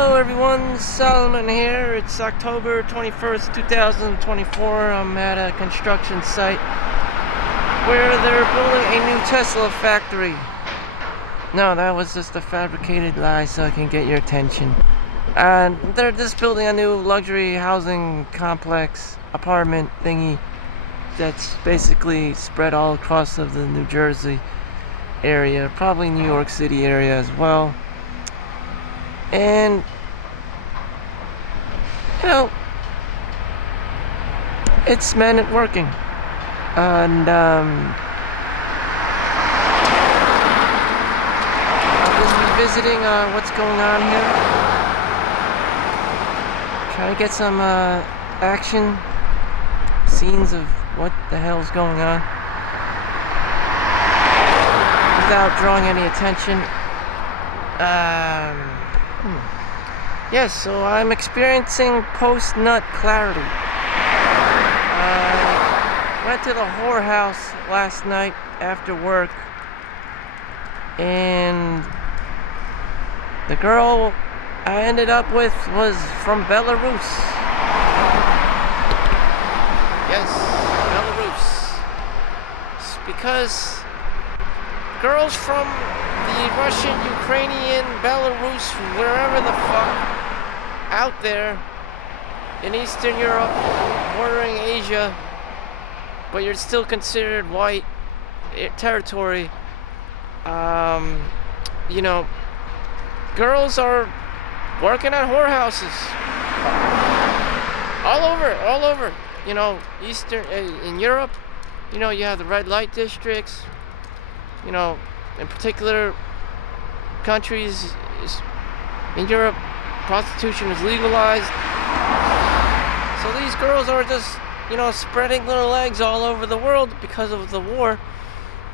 Hello everyone, Solomon here. It's October 21st, 2024. I'm at a construction site where they're building a new Tesla factory. No, that was just a fabricated lie so I can get your attention. And they're just building a new luxury housing complex, apartment thingy that's basically spread all across of the New Jersey area, probably New York City area as well. And it's men at working. And I've been revisiting what's going on here. Trying to get some action scenes of what the hell's going on without drawing any attention. Yes, so I'm experiencing post-nut clarity. Went to the whorehouse last night after work, and the girl I ended up with was from Belarus. Yes, Belarus. It's because girls from the Russian, Ukrainian, Belarus, wherever the fuck out there in Eastern Europe, bordering Asia, but you're still considered white territory. Girls are working at whorehouses all over. Eastern in Europe. You have the red light districts. In particular countries in Europe, prostitution is legalized. So these girls are just, spreading their legs all over the world because of the war.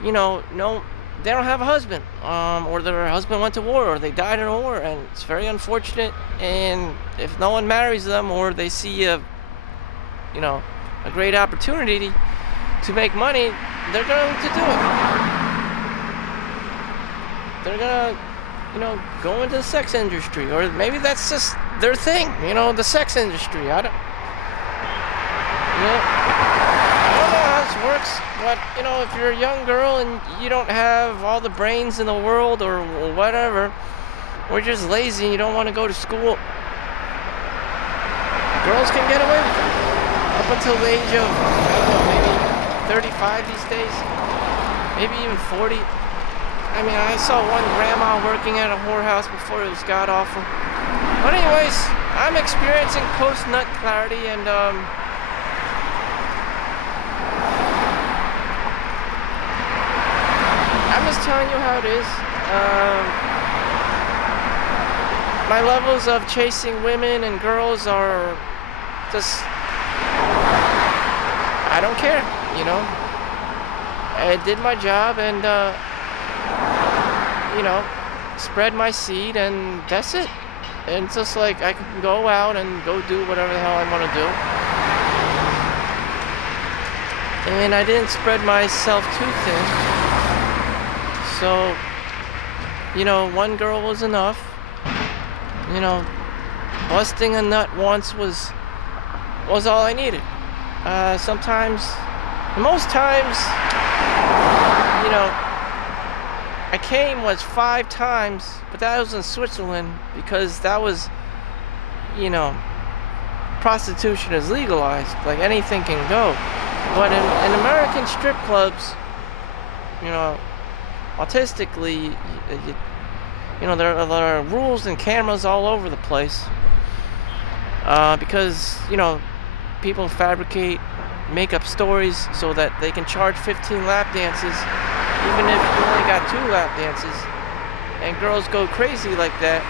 They don't have a husband, or their husband went to war, or they died in a war, and it's very unfortunate. And if no one marries them, or they see a great opportunity to make money, they're going to do it. They're gonna, go into the sex industry, or maybe that's just their thing, the sex industry. I don't know how this works, but if you're a young girl and you don't have all the brains in the world or whatever, or just lazy and you don't want to go to school, girls can get away with it up until the age of, maybe 35 these days, maybe even 40. I saw one grandma working at a whorehouse before. It was god awful. But anyways, I'm experiencing post-nut clarity, and I'm just telling you how it is. My levels of chasing women and girls are just, I don't care, I did my job, and spread my seed, and that's it. And it's just like I can go out and go do whatever the hell I want to do. And I didn't spread myself too thin. So, one girl was enough. Busting a nut once was all I needed. Most times, I came was 5 times, but that was in Switzerland because that was, prostitution is legalized, like anything can go. But in American strip clubs, autistically, there are rules and cameras all over the place, because, people fabricate, make up stories so that they can charge 15 lap dances even if you only got 2 lap dances, and girls go crazy like that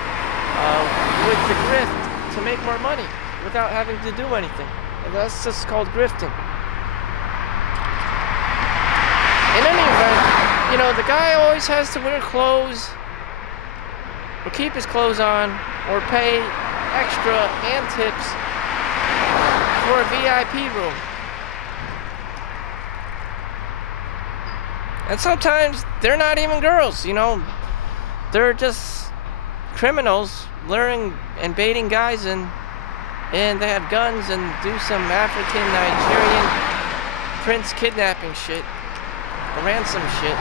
with the grift to make more money without having to do anything. And that's just called grifting. In any event, the guy always has to wear clothes, or keep his clothes on, or pay extra and tips for a VIP room. And sometimes they're not even girls, they're just criminals luring and baiting guys in, and they have guns and do some African Nigerian prince kidnapping shit, ransom shit,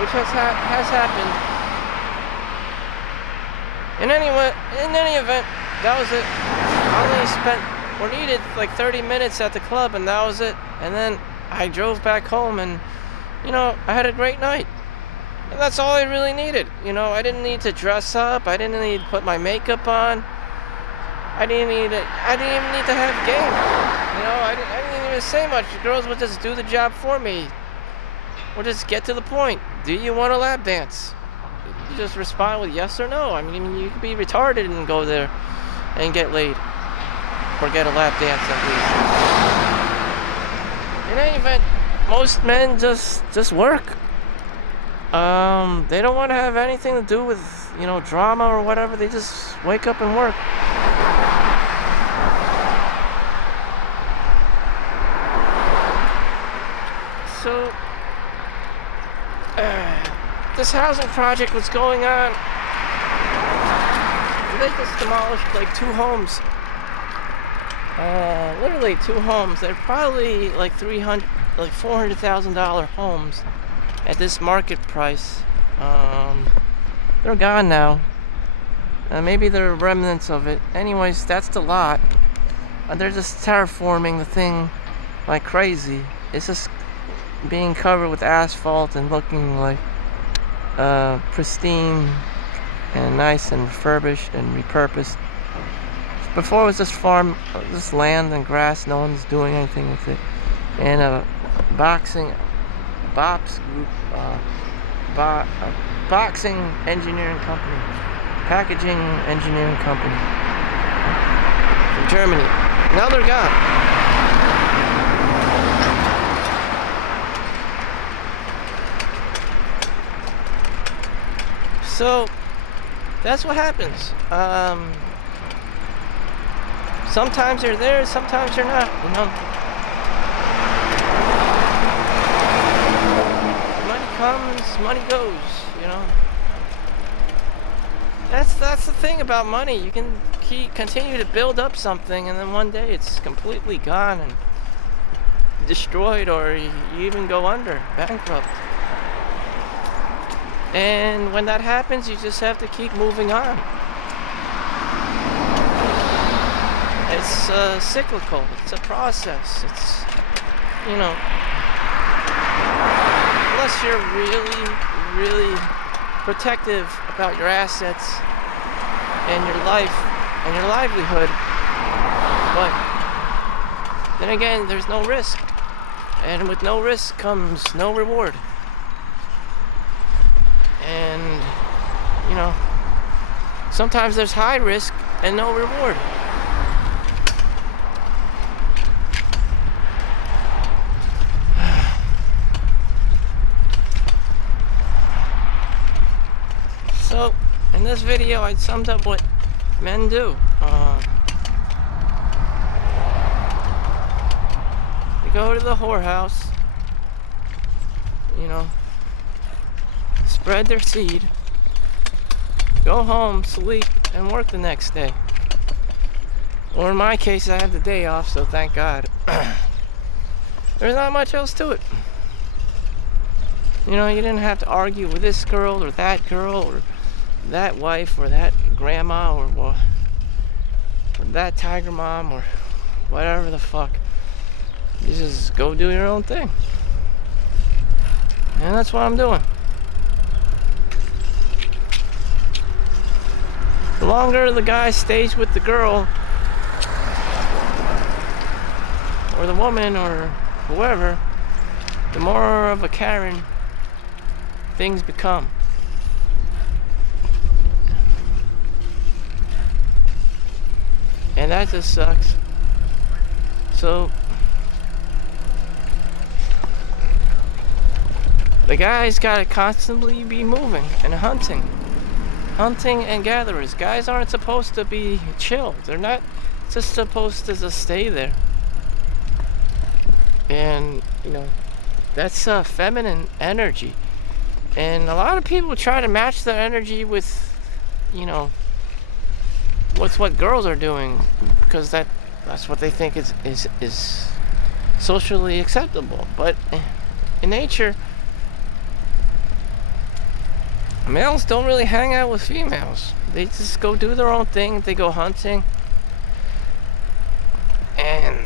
which has happened. In any event, that was it. I only needed like 30 minutes at the club, and that was it. And then I drove back home, and I had a great night. And that's all I really needed. I didn't need to dress up. I didn't need to put my makeup on. I didn't even need to have game. I didn't even say much. The girls would just do the job for me. Or just get to the point. Do you want a lap dance? You just respond with yes or no. I mean, you could be retarded and go there and get laid. Or get a lap dance at least. In any event, most men just work. They don't want to have anything to do with, drama or whatever. They just wake up and work. So, this housing project was going on. They just demolished like 2 homes. Literally 2 homes. They're probably like $400,000 homes at this market price. They're gone now. Maybe they're remnants of it. Anyways, that's the lot. They're just terraforming the thing like crazy. It's just being covered with asphalt and looking like pristine and nice and refurbished and repurposed. Before it was just just land and grass. No one's doing anything with it. And a boxing engineering company, packaging engineering company from Germany. Now they're gone. So that's what happens. Sometimes you're there, sometimes you're not. Money comes, money goes. That's the thing about money. You can continue to build up something, and then one day it's completely gone and destroyed, or you even go under, bankrupt. And when that happens, you just have to keep moving on. It's cyclical. It's a process. It's, unless you're really, really protective about your assets and your life and your livelihood. But then again, there's no risk. And with no risk comes no reward. And, sometimes there's high risk and no reward. So, in this video, I summed up what men do. They go to the whorehouse, spread their seed, go home, sleep, and work the next day. Or in my case, I have the day off, so thank God. There's not much else to it. You didn't have to argue with this girl or that that wife or that grandma or that tiger mom or whatever the fuck. You just go do your own thing. And that's what I'm doing. The longer the guy stays with the girl or the woman or whoever, the more of a Karen things become. And that just sucks. So the guy's gotta constantly be moving and hunting and gatherers. Guys aren't supposed to be chill. They're not just supposed to just stay there. And that's feminine energy. And a lot of people try to match their energy with, you know, with what girls are doing, because that's what they think is socially acceptable. But in nature, males don't really hang out with females. They just go do their own thing. They go hunting, and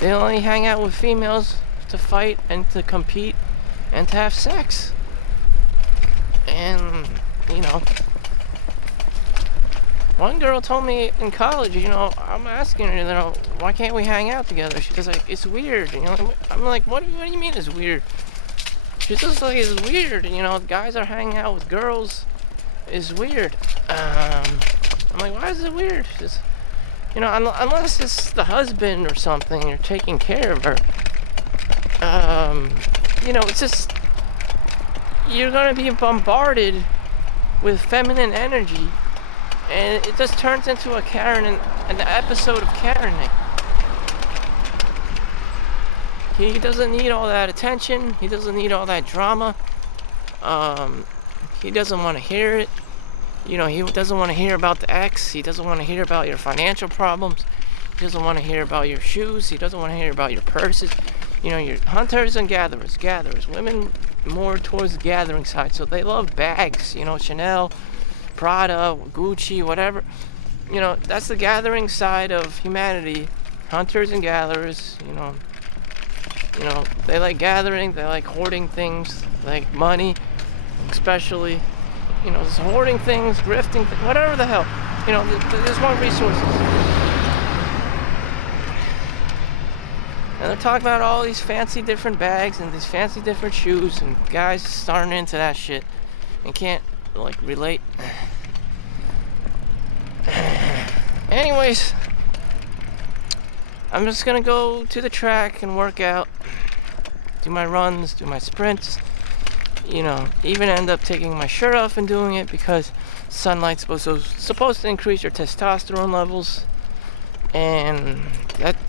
they only hang out with females to fight and to compete and to have sex. And one girl told me in college, I'm asking her, why can't we hang out together? She was like, it's weird. I'm like, what do you mean it's weird? She's just like, it's weird. Guys are hanging out with girls is weird. I'm like, why is it weird? She's just, unless it's the husband or something, you're taking care of her. It's just, you're gonna be bombarded with feminine energy, and it just turns into an episode of Karening. He doesn't need all that attention. He doesn't need all that drama. He doesn't want to hear it. He doesn't want to hear about the ex. He doesn't want to hear about your financial problems. He doesn't want to hear about your shoes. He doesn't want to hear about your purses. Your hunters and gatherers. Women more towards the gathering side, so they love bags. Chanel, Prada, Gucci, whatever. That's the gathering side of humanity. Hunters and gatherers. They like gathering. They like hoarding things. They like money, especially. Just hoarding things, grifting, whatever the hell. There's more resources. And they're talking about all these fancy different bags and these fancy different shoes, and guys starting into that shit and can't relate. Anyways, I'm just gonna go to the track and work out, do my runs, do my sprints, even end up taking my shirt off and doing it because sunlight's supposed to increase your testosterone levels. And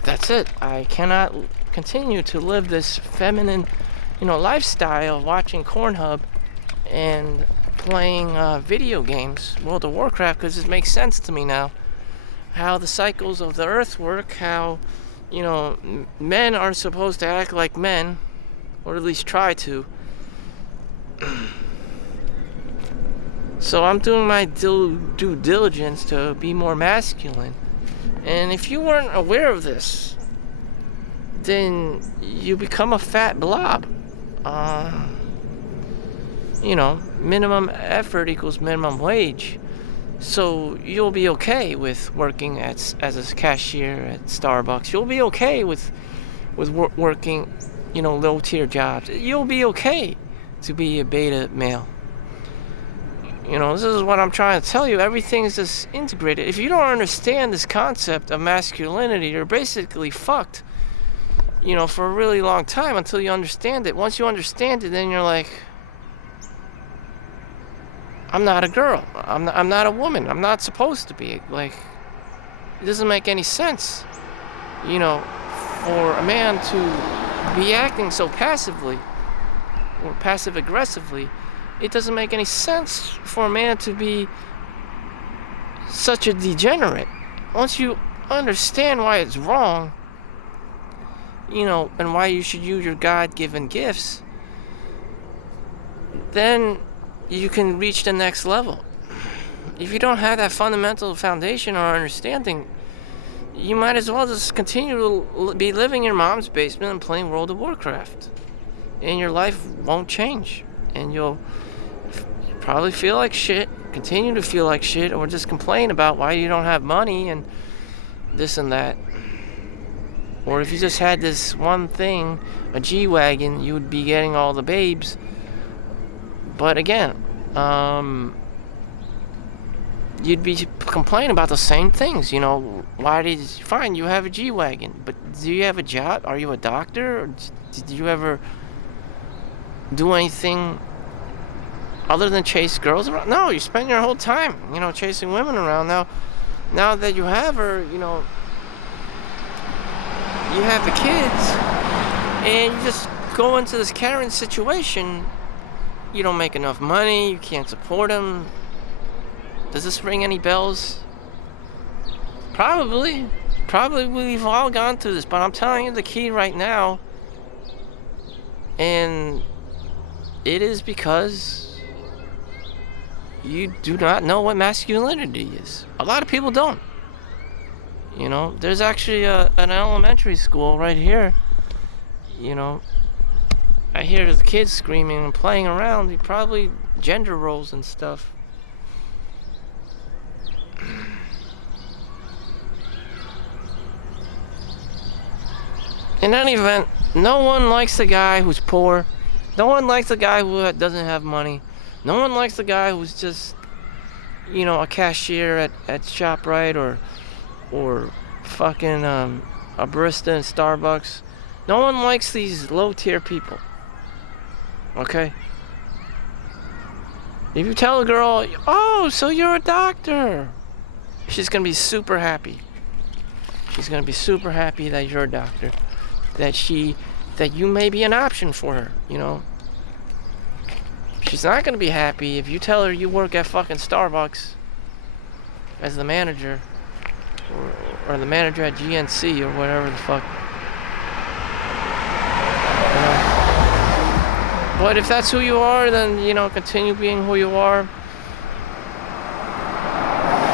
that's it. I cannot continue to live this feminine, lifestyle of watching Pornhub and playing video games, World of Warcraft, because it makes sense to me now how the cycles of the earth work, how, men are supposed to act like men, or at least try to. So I'm doing my due diligence to be more masculine. And if you weren't aware of this, then you become a fat blob. Minimum effort equals minimum wage. So you'll be okay with working as a cashier at Starbucks. You'll be okay with working, low-tier jobs. You'll be okay to be a beta male. This is what I'm trying to tell you. Everything is just integrated. If you don't understand this concept of masculinity, you're basically fucked, for a really long time until you understand it. Once you understand it, then you're like, I'm not a girl. I'm not a woman. I'm not supposed to be. It doesn't make any sense, for a man to be acting so passively or passive-aggressively. It doesn't make any sense for a man to be such a degenerate. Once you understand why it's wrong, and why you should use your God-given gifts, then you can reach the next level. If you don't have that fundamental foundation or understanding, you might as well just continue to be living in your mom's basement and playing World of Warcraft. And your life won't change. And you'll probably feel like shit, continue to feel like shit, or just complain about why you don't have money and this and that. Or if you just had this one thing, a G-Wagon, you would be getting all the babes. But again, you'd be complaining about the same things, fine, you have a G-Wagon, but do you have a job? Are you a doctor? Or did you ever do anything other than chase girls around? No, you spend your whole time, chasing women around. Now that you have her, you have the kids, and you just go into this Karen situation, you don't make enough money, you can't support him. Does this ring any bells? Probably. Probably we've all gone through this, but I'm telling you the key right now. And it is because you do not know what masculinity is. A lot of people don't. You know, there's actually an elementary school right here. You know, I hear the kids screaming and playing around. Probably gender roles and stuff. In any event, no one likes the guy who's poor. No one likes the guy who doesn't have money. No one likes the guy who's just, you know, a cashier at ShopRite or fucking a barista in Starbucks. No one likes these low-tier people. Okay? If you tell a girl, oh, so you're a doctor, she's gonna be super happy. She's gonna be super happy that you're a doctor. That you may be an option for her, you know? She's not gonna be happy if you tell her you work at fucking Starbucks as the manager, or the manager at GNC, or whatever the fuck. You know? But if that's who you are, then, you know, continue being who you are.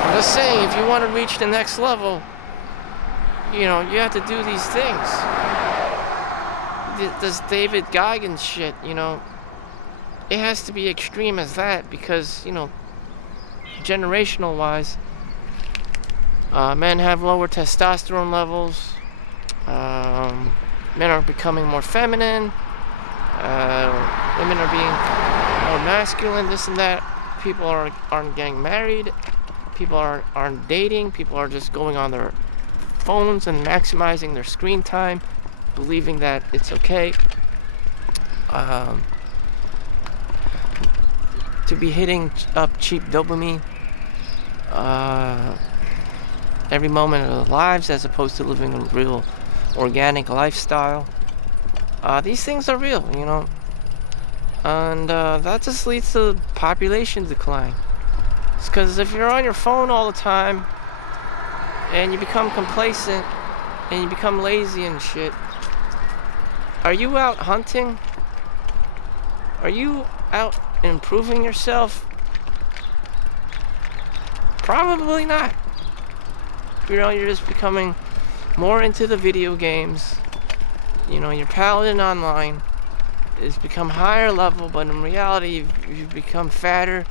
I'm just saying, if you want to reach the next level, you know, you have to do these things. This David Goggins shit, you know, it has to be extreme as that, because, you know, generational wise, men have lower testosterone levels, men are becoming more feminine, women are being more masculine, this and that. People aren't getting married, people aren't dating, people are just going on their phones and maximizing their screen time, believing that it's okay to be hitting up cheap dopamine every moment of their lives, as opposed to living a real organic lifestyle. These things are real, you know, and that just leads to population decline. It's because if you're on your phone all the time and you become complacent and you become lazy and shit, are you out hunting? Are you out improving yourself? Probably not. You know, you're just becoming more into the video games. You know, your paladin online has become higher level, but in reality, you've become fatter.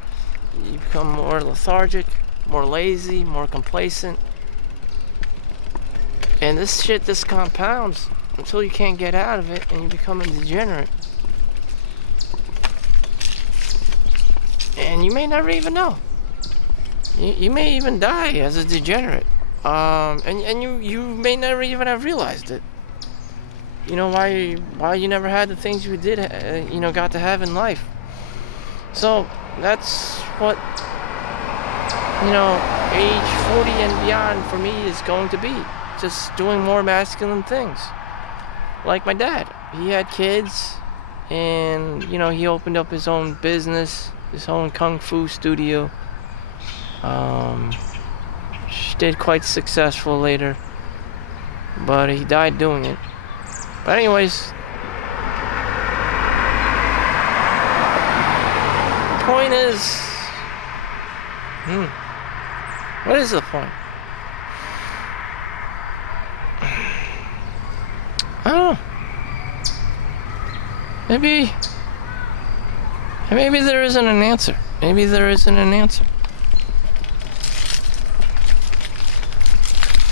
You become more lethargic, more lazy, more complacent. And this shit just compounds until you can't get out of it and you become a degenerate. And you may never even know. You may even die as a degenerate. And you may never even have realized it. You know, why you never had the things you did, you know, got to have in life. So that's what, you know, age 40 and beyond for me is going to be. Just doing more masculine things. Like my dad. He had kids, and, you know, he opened up his own business, his own kung fu studio. Did quite successful later, but he died doing it. But anyways, the point is, what is the point? I don't know. Maybe there isn't an answer. Maybe there isn't an answer.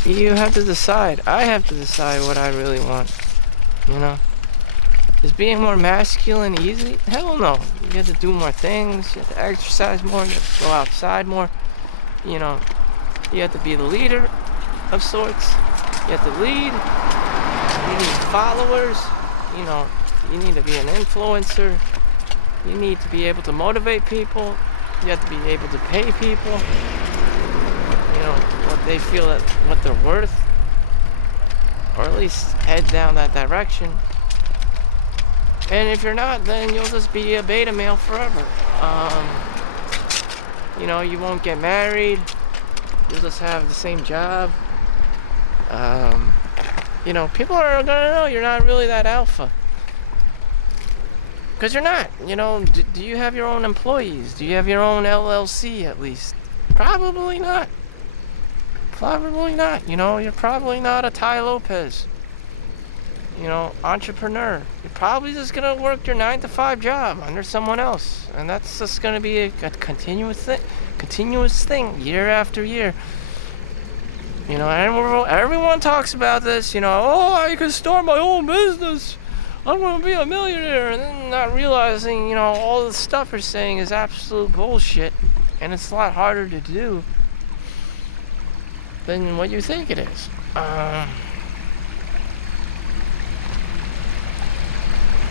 You have to decide. I have to decide what I really want. You know? Is being more masculine easy? Hell no. You have to do more things. You have to exercise more. You have to go outside more. You know, you have to be the leader of sorts. You have to lead. You need followers. You know, you need to be an influencer. You need to be able to motivate people. You have to be able to pay people. You know, what they feel that what they're worth, or at least head down that direction. And if you're not, then you'll just be a beta male forever. You know, you won't get married. You'll just have the same job. You know, people are gonna know you're not really that alpha. Because you're not. You know, do you have your own employees? Do you have your own LLC at least? Probably not. Probably not. You know, you're probably not a Ty Lopez. You know, entrepreneur. You're probably just gonna work your 9-to-5 job under someone else, and that's just gonna be a continuous thing, year after year. You know, everyone talks about this. You know, oh, I can start my own business. I'm gonna be a millionaire, and then not realizing, you know, all the stuff you're saying is absolute bullshit, and it's a lot harder to do than what you think it is.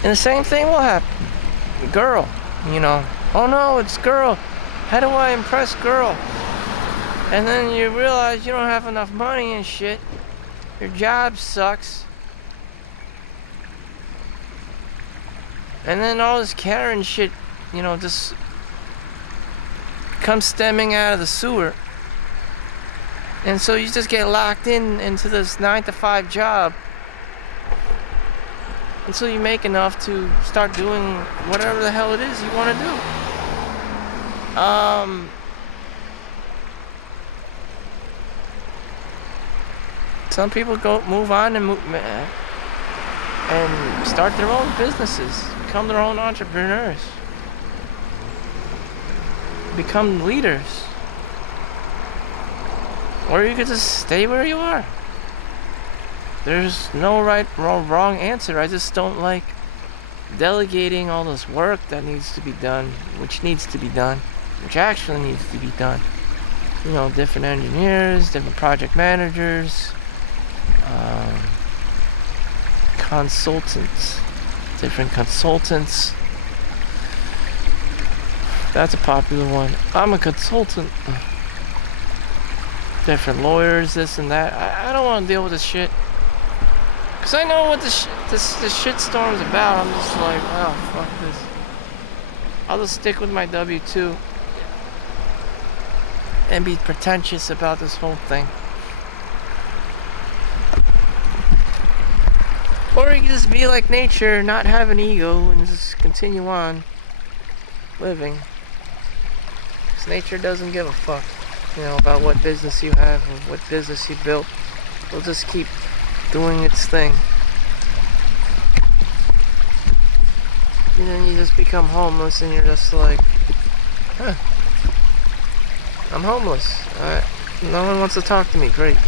And the same thing will happen. Girl, you know. Oh no, it's girl. How do I impress girl? And then you realize you don't have enough money and shit. Your job sucks. And then all this Karen shit, you know, just comes stemming out of the sewer. And so you just get locked into this 9-to-5 job until you make enough to start doing whatever the hell it is you want to do. Some people move on and start their own businesses, become their own entrepreneurs, become leaders. Or you could just stay where you are. There's no right or wrong answer. I just don't like delegating all this work that needs to be done, which actually needs to be done. You know, different engineers, different project managers, consultants, different consultants. That's a popular one. I'm a consultant. Different lawyers, this and that. I don't want to deal with this shit. Because I know what this shitstorm's about. I'm just like, oh, fuck this. I'll just stick with my W-2 and be pretentious about this whole thing. Or you can just be like nature, not have an ego, and just continue on living. Because nature doesn't give a fuck, you know, about what business you have or what business you built. It'll just keep doing its thing. And then you just become homeless and you're just like, huh, I'm homeless. No one wants to talk to me. Great.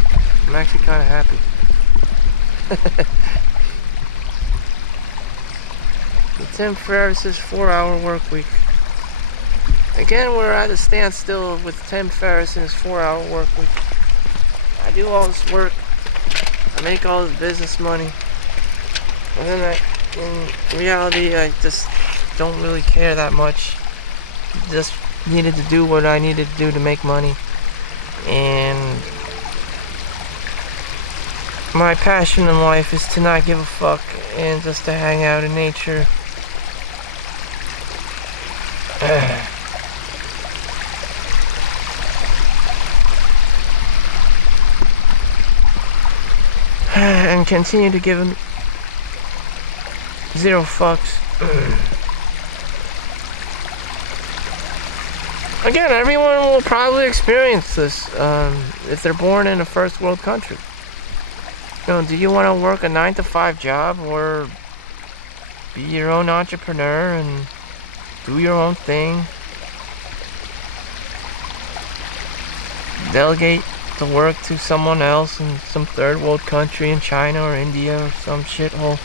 I'm actually kind of happy. The Tim Ferriss's 4-hour work week. Again, we're at a standstill with Tim Ferriss and his 4-hour work week. I do all this work. I make all this business money. And then in reality, I just don't really care that much. Just needed to do what I needed to do to make money. And my passion in life is to not give a fuck and just to hang out in nature. And continue to give him zero fucks. Again, everyone will probably experience this if they're born in a first world country. You know, do you want to work a 9-to-5 job or be your own entrepreneur and do your own thing? Delegate the work to someone else in some third world country in China or India or some shithole.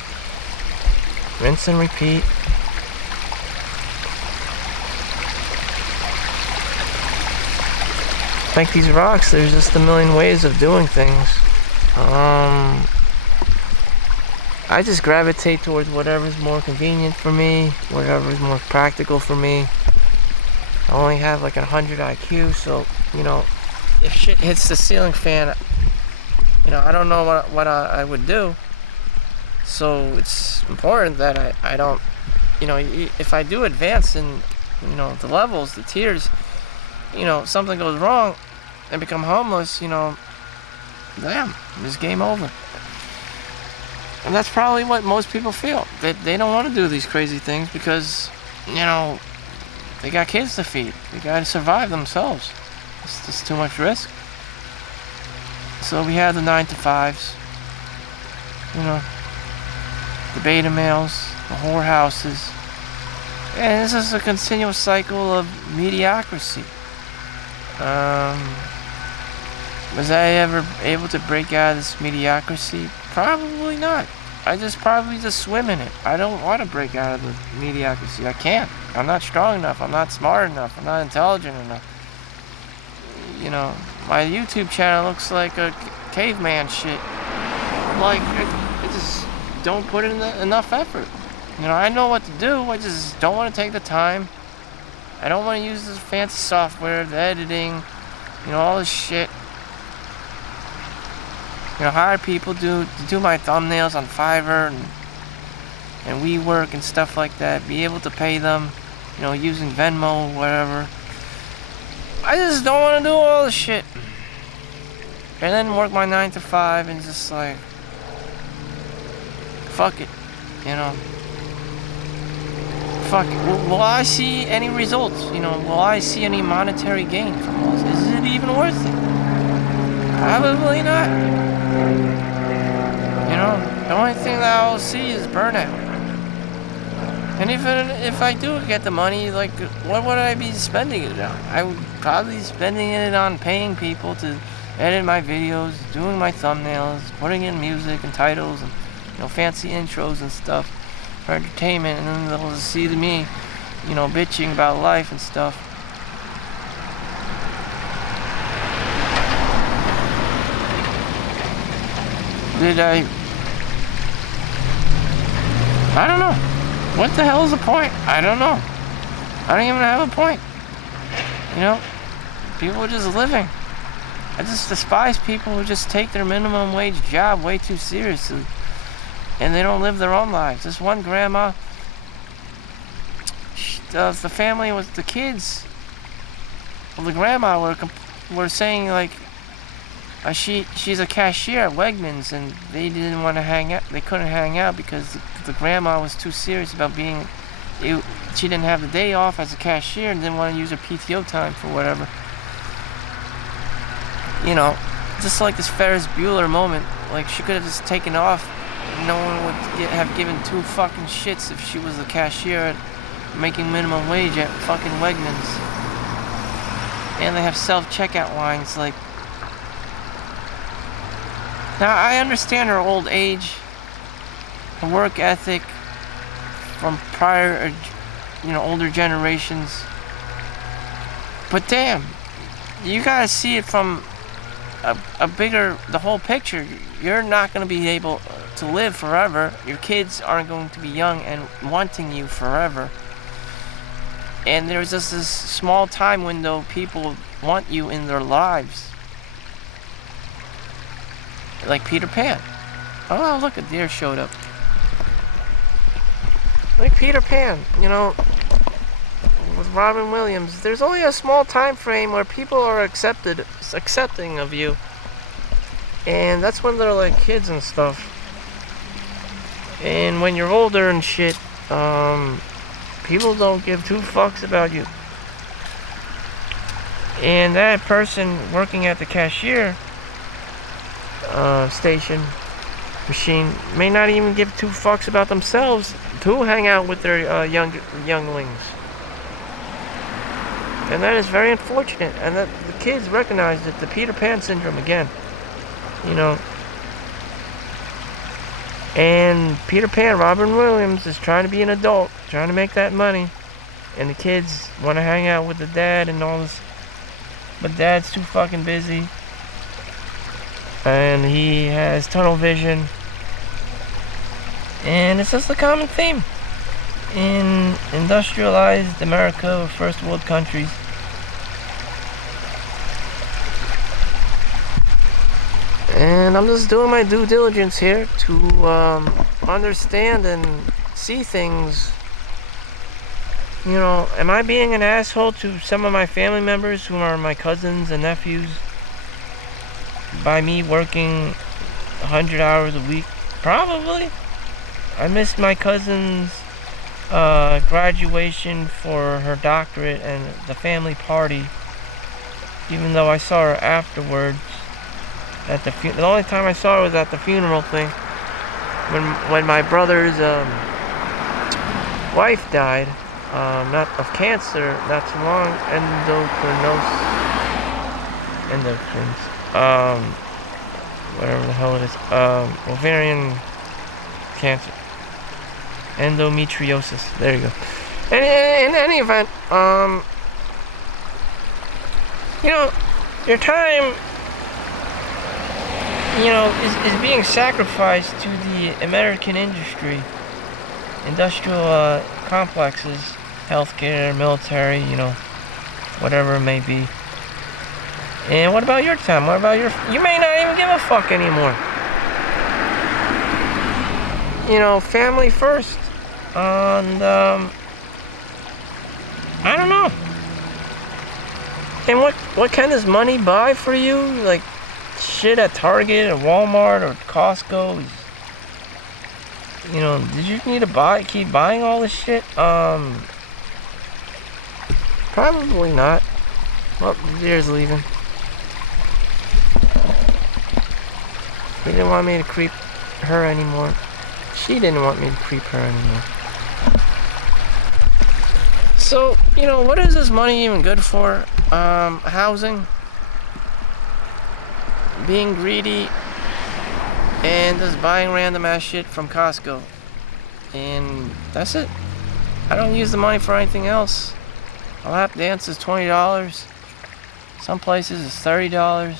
Rinse and repeat. Like these rocks, there's just a million ways of doing things. I just gravitate towards whatever's more convenient for me, whatever's more practical for me. I only have like 100 IQ, so, you know, if shit hits the ceiling fan, you know, I don't know what I would do. So it's important that I don't you know, if I do advance in, you know, the levels, the tiers, you know, something goes wrong and become homeless, you know, damn, it's game over. And that's probably what most people feel. They don't want to do these crazy things because, you know, they got kids to feed. They got to survive themselves. It's just too much risk. So we have the 9-to-5s, you know, the beta males, the whorehouses. And this is a continuous cycle of mediocrity. Was I ever able to break out of this mediocrity? Probably not. I probably just swim in it. I don't want to break out of the mediocrity. I can't. I'm not strong enough. I'm not smart enough. I'm not intelligent enough. You know, my YouTube channel looks like a caveman shit. Like, I just don't put in enough effort. You know, I know what to do. I just don't want to take the time. I don't want to use this fancy software, the editing, you know, all this shit. You know, hire people to do my thumbnails on Fiverr and WeWork and stuff like that. Be able to pay them, you know, using Venmo or whatever. I just don't want to do all this shit. And then work my 9-to-5 and just like, fuck it, you know. Fuck it. Will I see any results? You know, will I see any monetary gain from all this? Is it even worth it? Probably not. You know, the only thing that I'll see is burnout. And even if I do get the money, like, what would I be spending it on? I would probably be spending it on paying people to edit my videos, doing my thumbnails, putting in music and titles and, you know, fancy intros and stuff for entertainment, and then they'll just see me, you know, bitching about life and stuff. I don't know. What the hell is the point? I don't know. I don't even have a point. You know, people are just living. I just despise people who just take their minimum wage job way too seriously. And they don't live their own lives. This one grandma, the family with the kids, well, the grandma were saying like, she's a cashier at Wegmans, and they didn't want to hang out. They couldn't hang out because the grandma was too serious about being. She didn't have the day off as a cashier and didn't want to use her PTO time for whatever. You know, just like this Ferris Bueller moment. Like, she could have just taken off. No one would have given two fucking shits if she was a cashier making minimum wage at fucking Wegmans. And they have self-checkout lines. Like, now I understand her old age, her work ethic from prior, you know, older generations. But damn, you gotta see it from a bigger, the whole picture. You're not gonna be able to live forever. Your kids aren't going to be young and wanting you forever. And there's just this small time window people want you in their lives. Like Peter Pan. Oh, look, a deer showed up. Like Peter Pan, you know, with Robin Williams. There's only a small time frame where people are accepting of you. And that's when they're like kids and stuff. And when you're older and shit, people don't give two fucks about you. And that person working at the cashier station machine may not even give two fucks about themselves to hang out with their younglings. And that is very unfortunate. And that the kids recognized it, the Peter Pan syndrome again. You know. And Peter Pan, Robin Williams, is trying to be an adult, trying to make that money. And the kids want to hang out with the dad and all this. But dad's too fucking busy. And he has tunnel vision. And it's just a common theme in industrialized America or first world countries. And I'm just doing my due diligence here to understand and see things Am I being an asshole to some of my family members who are my cousins and nephews by me working 100 hours a week? Probably. I missed my cousin's graduation for her doctorate and the family party, even though I saw her afterwards at the only time I saw her was at the funeral thing when my brother's wife died, not of cancer, not too long, endocrines, whatever the hell it is, ovarian cancer, endometriosis. There you go. In any event, your time, is being sacrificed to the American industrial complexes, healthcare, military, whatever it may be. And what about your time? You may not even give a fuck anymore. Family first. And, I don't know. And what can this money buy for you? Like, shit at Target or Walmart or Costco? Did you need to keep buying all this shit? Probably not. Well, the deer's leaving. He didn't want me to creep her anymore. She didn't want me to creep her anymore. So, what is this money even good for? Housing, being greedy, and just buying random ass shit from Costco. And that's it. I don't use the money for anything else. A lap dance is $20. Some places it's $30.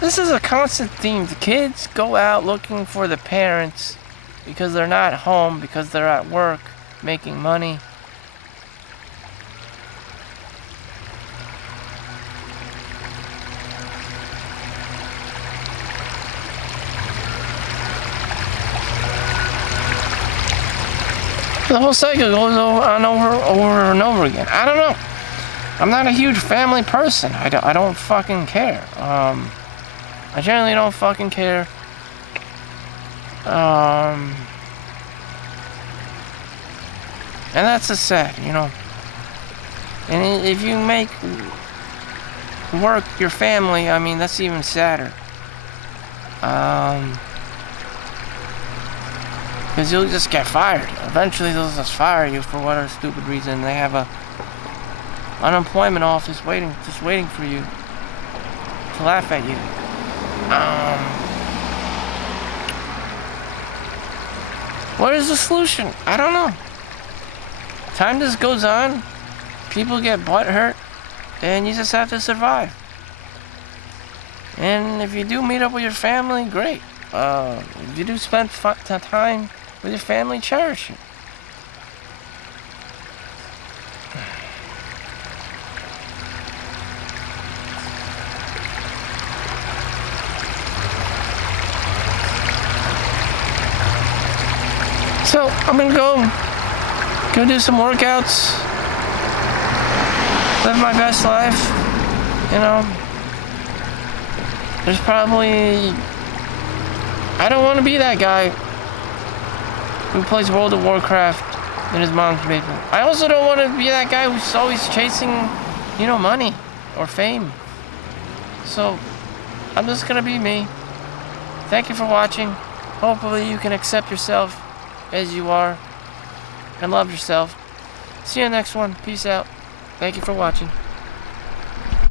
This is a constant theme. The kids go out looking for the parents because they're not home, because they're at work making money. The whole cycle goes over and over again. I don't know. I'm not a huge family person. I don't fucking care. I generally don't fucking care. And that's just sad, And if you make work your family, I mean, that's even sadder. Because you'll just get fired. Eventually they'll just fire you for whatever stupid reason. They have a unemployment office just waiting for you to laugh at you. What is the solution? I don't know. Time just goes on. People get butthurt, and you just have to survive. And if you do meet up with your family, great. If you do spend time with your family, cherish it. So I'm gonna go do some workouts, live my best life. There's probably, I don't want to be that guy who plays World of Warcraft in his mom's basement. I also don't want to be that guy who's always chasing, money or fame. So I'm just gonna be me. Thank you for watching. Hopefully you can accept yourself as you are and love yourself. See you next one. Peace out. Thank you for watching.